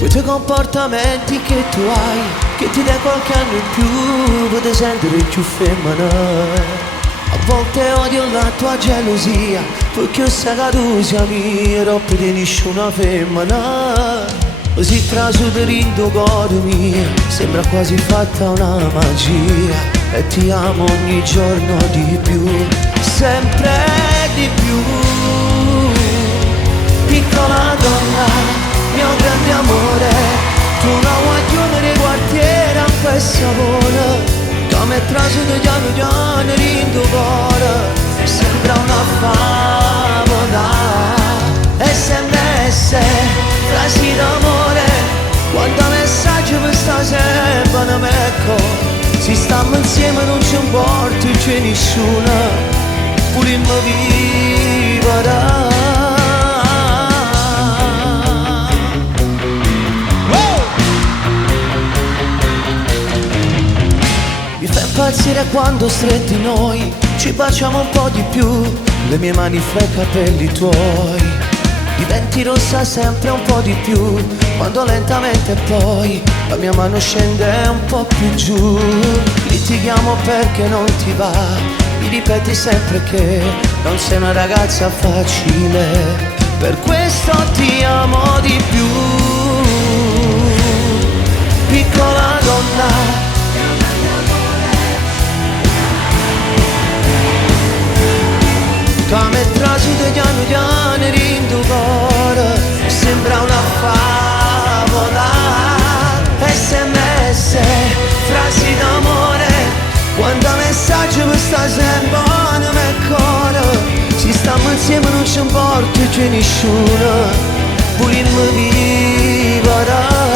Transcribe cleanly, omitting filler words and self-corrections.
Quei tuoi comportamenti che tu hai, che ti dai qualche anno in più, potete sentire più femmina. A volte odio la tua gelosia, perché sai che tu sia mia, troppo di nessuna femmina. Così trasuderindo cuore mio, sembra quasi fatta una magia. E ti amo ogni giorno di più, sempre di più. Piccola donna, mio grande amore, tu una guaglione di quartiere a questa vola, come trasudo piano piano rindo cuore, sembra una favola. SMS, frasi d'amore, quanto messaggio per sta sempre ecco. Si stiamo insieme non ci importa, c'è nessuna, pure in vivere. Mi fa impazzire quando stretti noi ci baciamo un po' di più, le mie mani fra i capelli tuoi. Diventi rossa sempre un po' di più, quando lentamente poi la mia mano scende un po' più giù. Litighiamo perché non ti va, mi ripeti sempre che non sei una ragazza facile, per questo ti amo di più. Piccola donna, come trasudo piano piano rindo cuore, sembra una favola. SMS, frasi d'amore, quando messaggio per sta sempre nel cuore. Si stiamo insieme non ci importa c'è nessuno, pure in vivere.